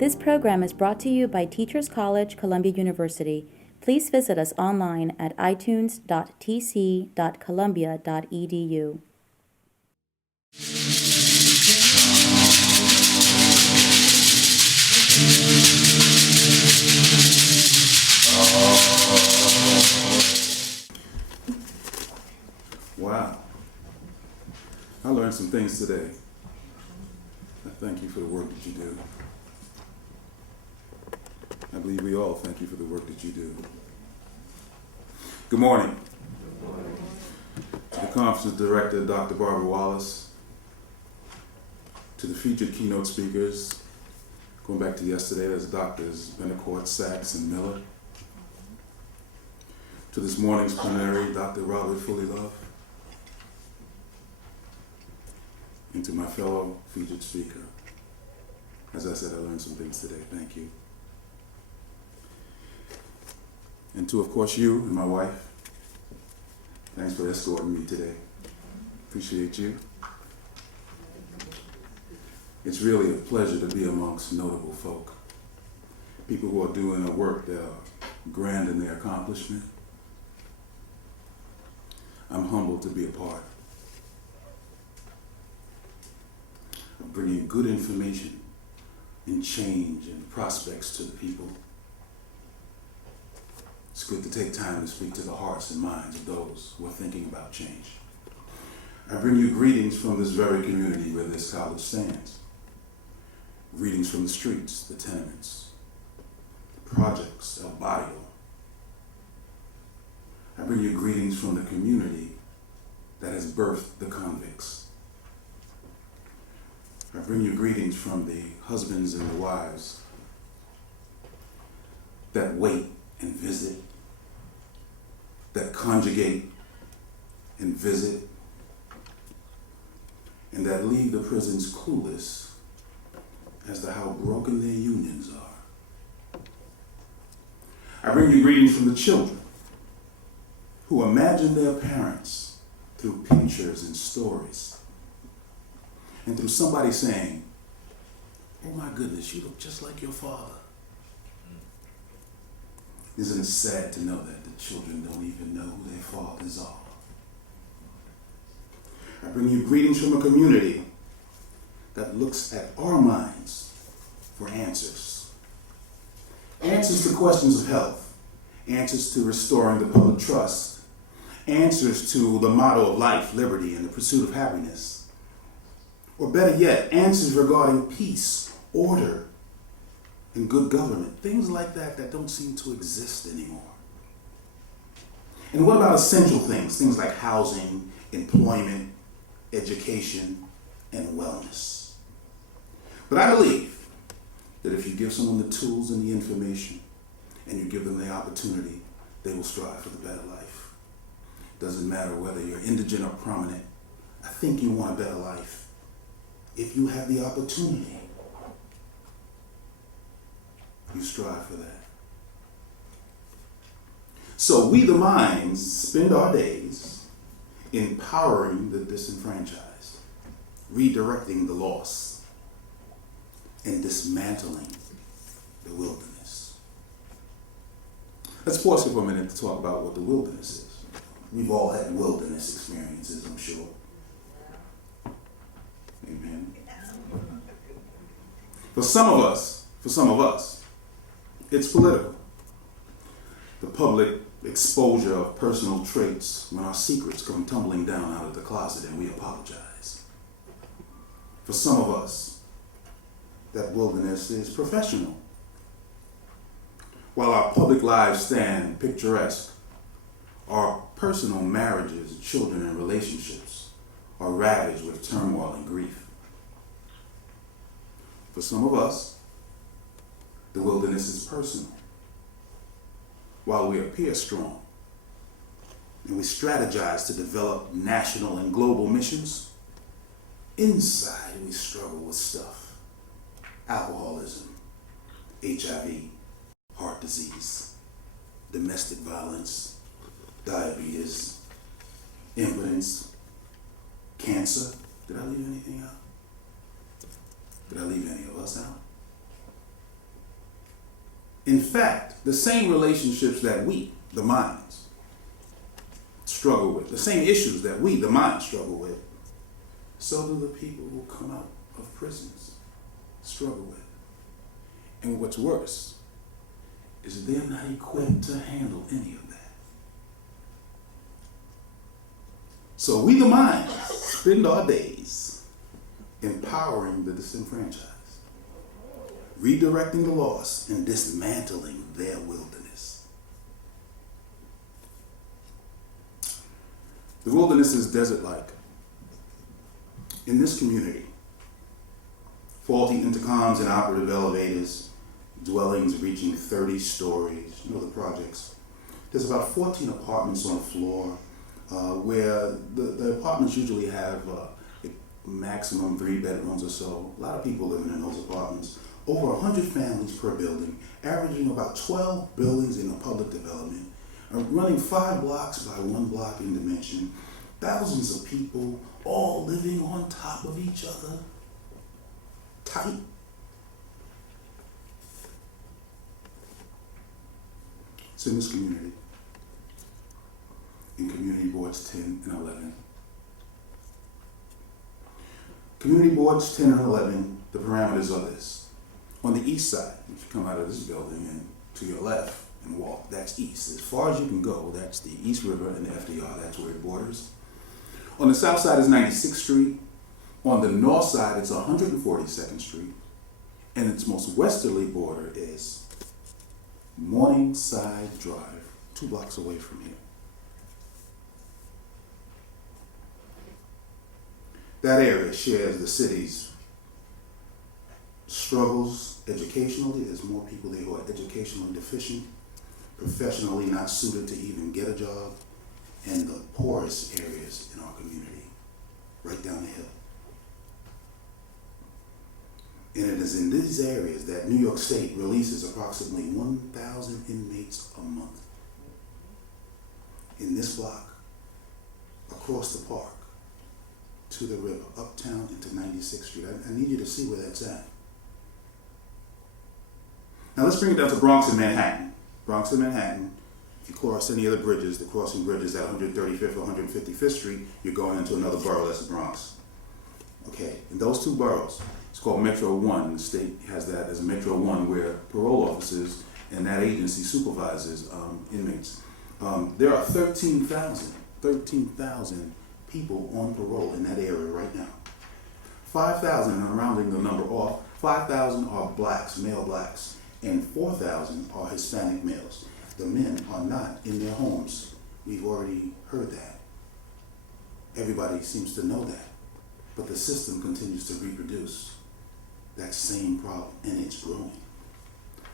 This program is brought to you by Teachers College, Columbia University. Please visit us online at itunes.tc.columbia.edu. Wow. I learned some things today. I thank you for the work that you do. I believe we all thank you for the work that you do. Good morning. Good morning. To the conference director, Dr. Barbara Wallace, to the featured keynote speakers, going back to yesterday, there's Drs. Benacourt, Sachs, and Miller. To this morning's plenary, Dr. Robert Fullilove. And to my fellow featured speaker. As I said, I learned some things today. Thank you. And to, of course, you and my wife. Thanks for escorting me today. Appreciate you. It's really a pleasure to be amongst notable folk. People who are doing a work that are grand in their accomplishment. I'm humbled to be a part of bringing good information and change and prospects to the people. It's good to take time to speak to the hearts and minds of those who are thinking about change. I bring you greetings from this very community where this college stands. Greetings from the streets, the tenements, the projects, El Barrio. I bring you greetings from the community that has birthed the convicts. I bring you greetings from the husbands and the wives that wait and visit, that conjugate and visit, and that leave the prisons clueless as to how broken their unions are. I bring you greetings from the children who imagine their parents through pictures and stories, and through somebody saying, "Oh my goodness, you look just like your father." Isn't it sad to know that the children don't even know who their fathers are? I bring you greetings from a community that looks at our minds for answers. Answers to questions of health, answers to restoring the public trust, answers to the motto of life, liberty, and the pursuit of happiness. Or better yet, answers regarding peace, order, and good government. Things like that that don't seem to exist anymore. And what about essential things? Things like housing, employment, education, and wellness. But I believe that if you give someone the tools and the information, and you give them the opportunity, they will strive for the better life. Doesn't matter whether you're indigent or prominent. I think you want a better life. If you have the opportunity, you strive for that. So we, the minds, spend our days empowering the disenfranchised, redirecting the lost, and dismantling the wilderness. Let's pause here for a minute to talk about what the wilderness is. We've all had wilderness experiences, I'm sure. Amen. For some of us, it's political. The public exposure of personal traits when our secrets come tumbling down out of the closet and we apologize. For some of us, that wilderness is professional. While our public lives stand picturesque, our personal marriages, children, and relationships are ravaged with turmoil and grief. For some of us, the wilderness is personal. While we appear strong and we strategize to develop national and global missions, inside we struggle with stuff. Alcoholism, HIV, heart disease, domestic violence, diabetes, impotence, cancer. Did I leave anything out? Did I leave any of us out? In fact, the same relationships that we, the minds, struggle with, the same issues that we, the minds, struggle with, so do the people who come out of prisons struggle with. And what's worse is they're not equipped to handle any of that. So we, the minds, spend our days empowering the disenfranchised, redirecting the lost, and dismantling their wilderness. The wilderness is desert-like. In this community, faulty intercoms and operative elevators, dwellings reaching 30 stories, you know the projects. There's about 14 apartments on the floor where the apartments usually have maximum 3 bedrooms or so. A lot of people living in those apartments. Over 100 families per building, averaging about 12 buildings in a public development, running 5 blocks by 1 block in dimension. Thousands of people all living on top of each other. Tight. It's in this community, in Community Boards 10 and 11. Community Boards 10 and 11, the parameters are this. On the east side, if you come out of this building and to your left and walk, that's east. As far as you can go, that's the East River and the FDR, that's where it borders. On the south side is 96th Street. On the north side, it's 142nd Street. And its most westerly border is Morningside Drive, 2 blocks away from here. That area shares the city's struggles educationally. There's more people there who are educationally deficient, professionally not suited to even get a job, and the poorest areas in our community, right down the hill. And it is in these areas that New York State releases approximately 1,000 inmates a month. In this block, across the park, to the river, uptown into 96th Street. I need you to see where that's at. Now let's bring it down to Bronx and Manhattan. Bronx and Manhattan, if you cross any of the bridges, the crossing bridges at 135th or 155th Street, you're going into another borough, that's the Bronx. Okay, in those 2 boroughs, it's called Metro 1. The state has that as Metro 1 where parole officers and that agency supervises inmates. There are 13,000 people on parole in that area right now. 5,000, and I'm rounding the number off, 5,000 are blacks, male blacks, and 4,000 are Hispanic males. The men are not in their homes. We've already heard that. Everybody seems to know that. But the system continues to reproduce that same problem, and it's growing.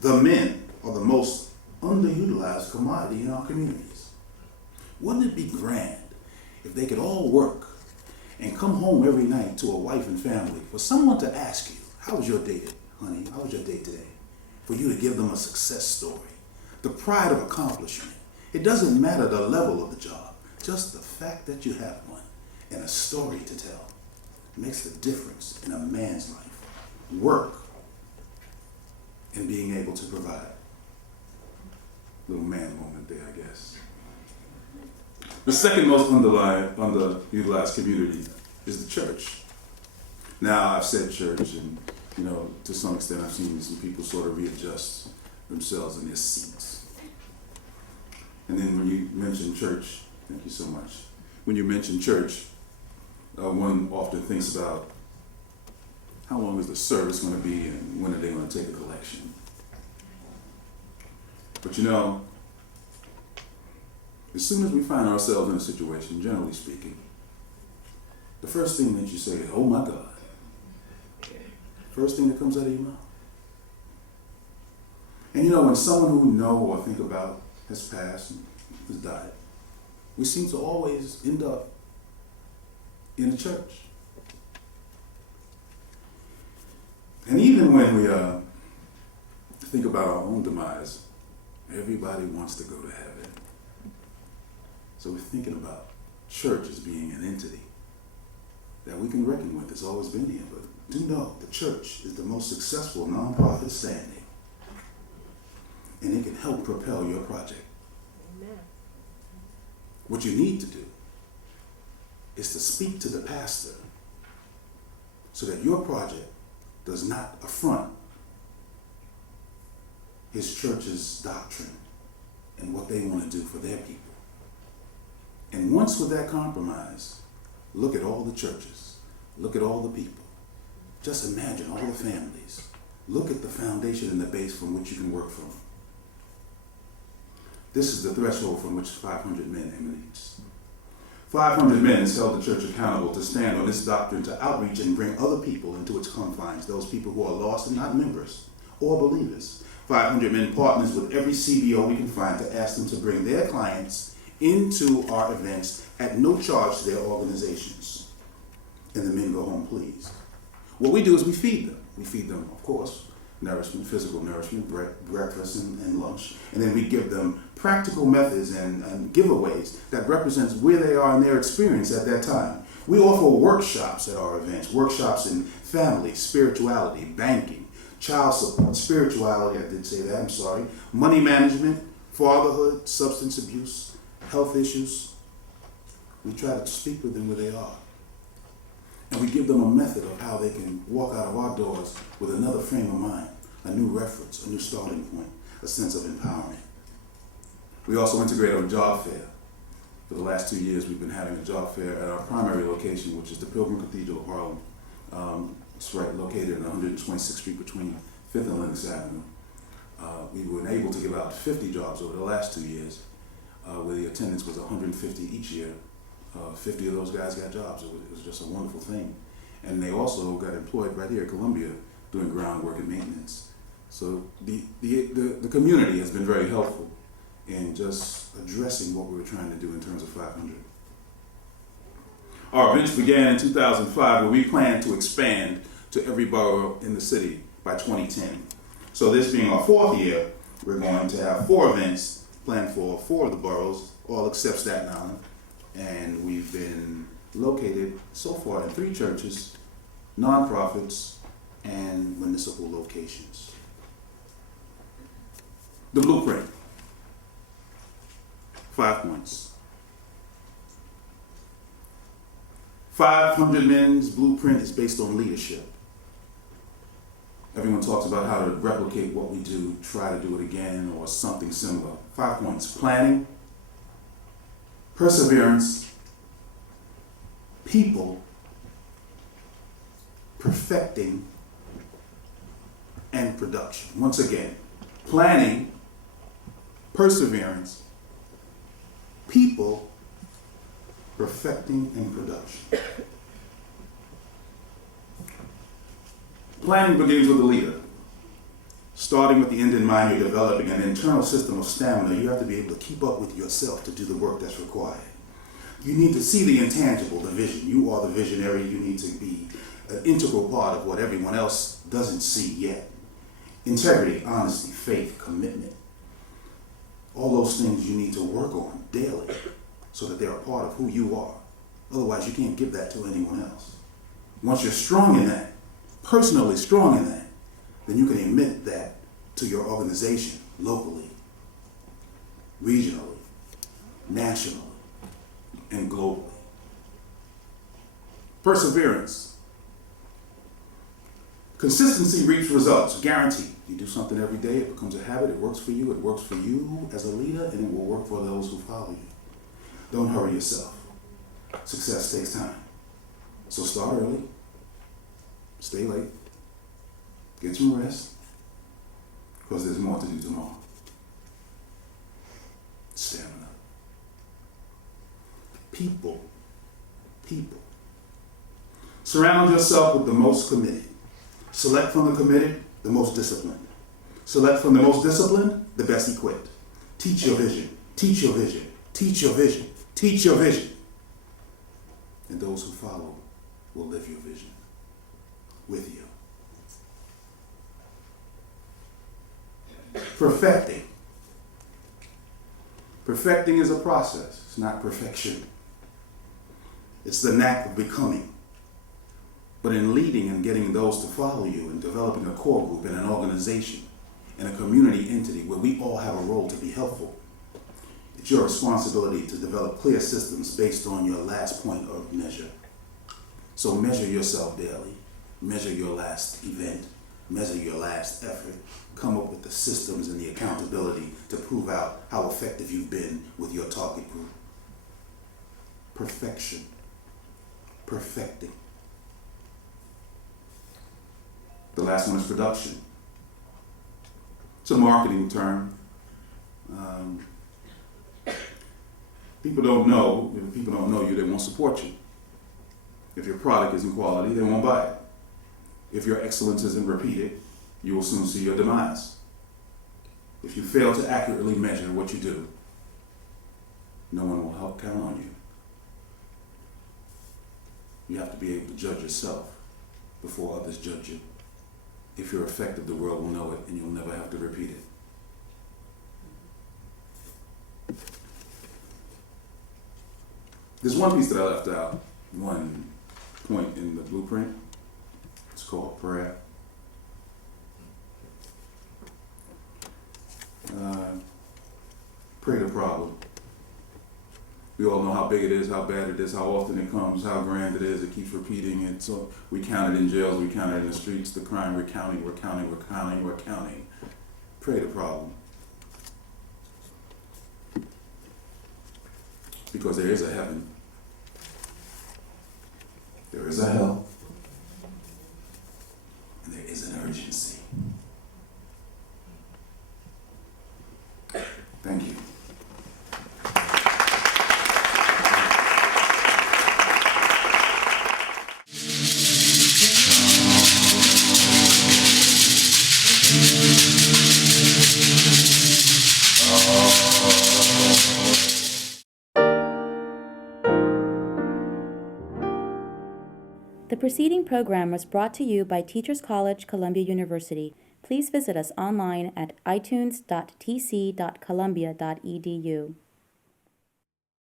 The men are the most underutilized commodity in our communities. Wouldn't it be grand if they could all work and come home every night to a wife and family, for someone to ask you, how was your day, honey? How was your day today? For you to give them a success story, the pride of accomplishment. It doesn't matter the level of the job, just the fact that you have one and a story to tell makes the difference in a man's life. Work and being able to provide. Little man moment there, I guess. The second most underutilized community is the church. Now, I've said church, and to some extent, I've seen some people sort of readjust themselves in their seats. And then when you mention church, thank you so much. When you mention church, one often thinks about how long is the service going to be and when are they going to take a collection. But as soon as we find ourselves in a situation, generally speaking, the first thing that you say is, oh my God. First thing that comes out of your mouth. And when someone who we know or think about has passed and has died, we seem to always end up in a church. And even when we think about our own demise, everybody wants to go to heaven. So we're thinking about church as being an entity that we can reckon with. It's always been here, but do know the church is the most successful nonprofit standing. and it can help propel your project. Amen. What you need to do is to speak to the pastor so that your project does not affront his church's doctrine and what they want to do for their people. And once with that compromise, look at all the churches, look at all the people. Just imagine all the families. Look at the foundation and the base from which you can work from. This is the threshold from which 500 men emanates. 500 men has held the church accountable to stand on this doctrine, to outreach and bring other people into its confines, those people who are lost and not members or believers. 500 men partners with every CBO we can find to ask them to bring their clients into our events at no charge to their organizations. And the men go home pleased. What we do is we feed them. We feed them, of course, nourishment, physical nourishment, breakfast and lunch. And then we give them practical methods and giveaways that represents where they are in their experience at that time. We offer workshops at our events, workshops in family, spirituality, banking, child support, spirituality, I did say that, I'm sorry, money management, fatherhood, substance abuse, health issues. We try to speak with them where they are. And we give them a method of how they can walk out of our doors with another frame of mind, a new reference, a new starting point, a sense of empowerment. We also integrate a job fair. For the last 2 years, we've been having a job fair at our primary location, which is the Pilgrim Cathedral of Harlem. It's right located on 126th Street between 5th and Lenox Avenue. We were able to give out 50 jobs over the last 2 years, where the attendance was 150 each year. 50 of those guys got jobs. It was just a wonderful thing. And they also got employed right here at Columbia doing groundwork and maintenance. So the community has been very helpful in just addressing what we were trying to do in terms of 500. Our events began in 2005, where we plan to expand to every borough in the city by 2010. So this being our 4th year, we're going to have 4 events planned for 4 of the boroughs, all except Staten Island. And we've been located so far in 3 churches, nonprofits, and municipal locations. The blueprint. 5 points. 500 Men's blueprint is based on leadership. Everyone talks about how to replicate what we do, try to do it again, or something similar. 5 points. Planning, perseverance, people, perfecting, and production. Once again, planning, perseverance, people, perfecting, and production. Planning begins with the leader. Starting with the end in mind, you're developing an internal system of stamina. You have to be able to keep up with yourself to do the work that's required. You need to see the intangible, the vision. You are the visionary. You need to be an integral part of what everyone else doesn't see yet. Integrity, honesty, faith, commitment. All those things you need to work on daily so that they're a part of who you are. Otherwise, you can't give that to anyone else. Once you're strong in that, personally strong in that, then you can emit that to your organization locally, regionally, nationally, and globally. Perseverance. Consistency reaps results, guaranteed. You do something every day, it becomes a habit, it works for you as a leader, and it will work for those who follow you. Don't hurry yourself. Success takes time. So start early, stay late, get some rest, because there's more to do tomorrow. Stamina. People. Surround yourself with the most committed. Select from the committed, the most disciplined. Select from the most disciplined, the best equipped. Teach your vision. Teach your vision. Teach your vision. Teach your vision. And those who follow will live your vision with you. Perfecting. Perfecting is a process. It's not perfection. It's the knack of becoming. But in leading and getting those to follow you and developing a core group and an organization in a community entity where we all have a role to be helpful. It's your responsibility to develop clear systems based on your last point of measure. So measure yourself daily, measure your last event, measure your last effort, come up with the systems and the accountability to prove out how effective you've been with your target group. Perfection, perfecting. The last one is production. It's a marketing term. People don't know. If people don't know you, they won't support you. If your product isn't quality, they won't buy it. If your excellence isn't repeated, you will soon see your demise. If you fail to accurately measure what you do, no one will help count on you. You have to be able to judge yourself before others judge you. If you're effective, the world will know it and you'll never have to repeat it. There's one piece that I left out, one point in the blueprint. It's called prayer. Pray the problem. We all know how big it is, how bad it is, how often it comes, how grand it is. It keeps repeating it. So we count it in jails, we count it in the streets, the crime, we're counting, we're counting, we're counting, we're counting. Pray the problem. Because there is a heaven. There is a hell. And there is an urgency. Thank you. The preceding program was brought to you by Teachers College, Columbia University. Please visit us online at itunes.tc.columbia.edu.